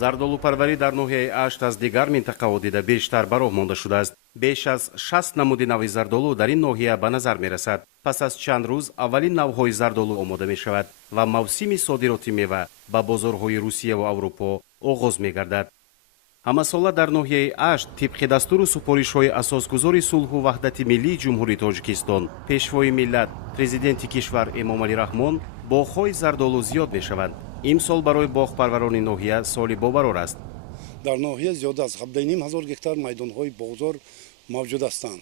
зардолупарварӣ дар ноҳияи Ашт аз дигар минтақаҳо дида бештар бароҳ монда шудааст. Беш аз 60 намуди нави зардолу дар ин ноҳия ба назар мерасад. Пас аз чанд рӯз аввалин навъҳои зардолу омода мешавад ва мавсими содироти мева ба бозорҳои Русияву Аврупо оғоз мегардад. ҳамасола дар ноҳияи Ашт тибқи дастуру супоришҳои асосгузори сулҳу ваҳдати миллии ҷумҳурии Тоҷикистон, пешвои миллат, президенти кишвар Эмомалӣ Раҳмон боғҳои зардолу зиёд мешаванд. имсол барои боғпарварони ноҳия соли боварор аст. дар ноҳия зиёда аз 7,500 гектар майдонҳои боғзор мавҷуд ҳастанд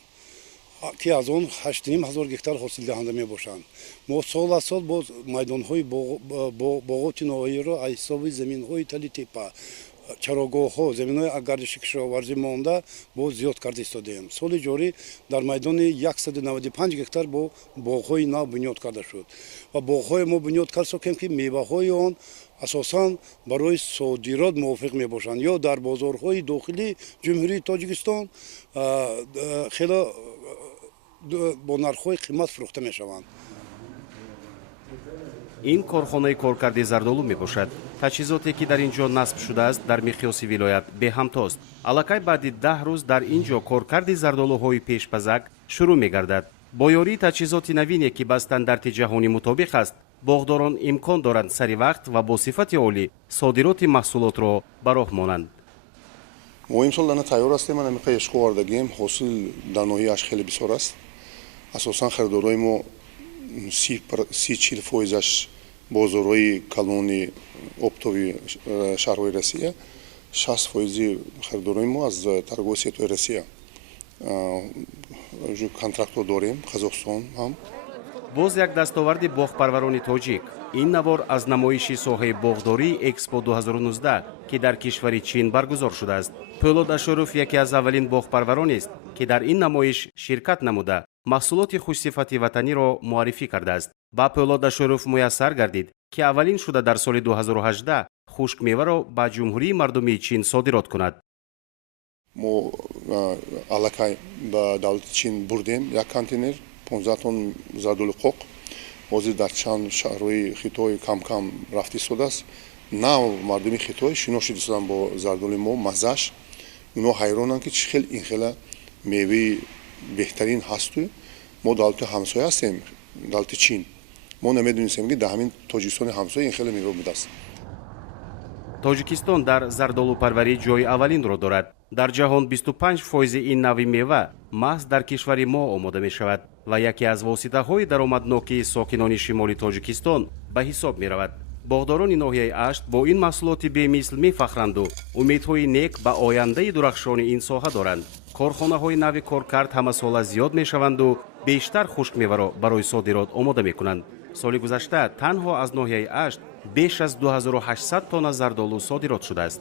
ки аз он 8,500 гектар ҳосилдиҳанда мебошанд. мо сол аз сол боз майдонҳои боғоти ноҳияро аз ҳисоби заминҳои тали теппа, чарогоҳҳо, заминҳои гардиши кишоварзӣ монда боз зиёд карда истодаем. соли ҷорӣ дар майдони 195 гектар бо боғҳои нав бунёд карда шуд ва боғҳои мо бунёд карда сокем ки меваҳои он асосан барои содирот мувофиқ мебошанд ё дар бозорҳои дохилии ҷумҳурии Тоҷикистон хело бо нархҳои қимат фурӯхта мешаванд. ин корхонаи коркарди зардолу мебошад. таҷҳизоте ки дар ин ҷо насб шудааст дар миқёси вилоят беҳамтост. аллакай баъди 10 рӯз дар ин ҷо коркарди зардолуҳои пешпазак шурӯъ мегардад. бо ёрии таҷҳизоти навине ки ба стандарти ҷаҳонӣ мутобиқ аст, боғдорон имкон доранд сари вақт ва бо сифати олӣ содироти маҳсулотро ба роҳ монанд. мо имсол дана тайёр ҳастем, ана миқдари ишқо вардагием. ҳосил дар ноҳияи Ашт хеле бисёр аст. асосан харидорҳои мо 30-40% бозорҳои калони оптови шаҳрҳои Россия, 60% харидорҳои мо аз таргои сетои Россия. контрактҳо дорем, Қазоқстон ҳам. боз як дастоварди боғпарварони тоҷик. ин навор аз намоиши соҳаи боғдории Экспо 2019 ки дар кишвари Чин баргузор шудааст. Пӯлод Ашуров яке аз аввалин боғпарваронист ки дар ин намоиш ширкат намуда маҳсулоти хушсифати ватаниро муаррифӣ кардааст. ба Пӯлод Ашуров муяссар гардид ки аввалин шуда дар соли 2018 хушкмеваро ба ҷумҳурии мардумии Чин содирот кунад. мо аллакай ба давлати Чин бурдем як контейнер 15 тонн зардоли қоқ. ҳозир дар чанд шаҳрҳои Хитой кам-кам рафта истодааст. нав мардуми Хитой шино шуда истоданд бо зардоли мо маззаш. ино ҳайронанд ки чӣ хел ин хела меваи беҳтарин ҳасту. мо давлати ҳамсоя ҳастем, давлати Чин. мо намедонистем ки дар ҳамин Тоҷикистони ҳамсоя ин хела мева будааст. тоҷикистон дар зардолупарварӣ ҷои аввалинро дорад. дар ҷаҳон 25% ин нави мева маҳз дар кишвари мо омода мешавад ва яке аз воситаҳои даромаднокии сокинони шимоли Тоҷикистон ба ҳисоб меравад. боғдорони ноҳияи Ашт бо ин маҳсулоти бемисл мефахранду умедҳои нек ба ояндаи дурахшони ин соҳа доранд. корхонаҳои нави коркард ҳамасола зиёд мешаванду бештар хушкмеваро барои содирот омода мекунанд. соли гузашта танҳо аз ноҳияи Ашт беш аз 2800 тонна зардолу содирот шудааст.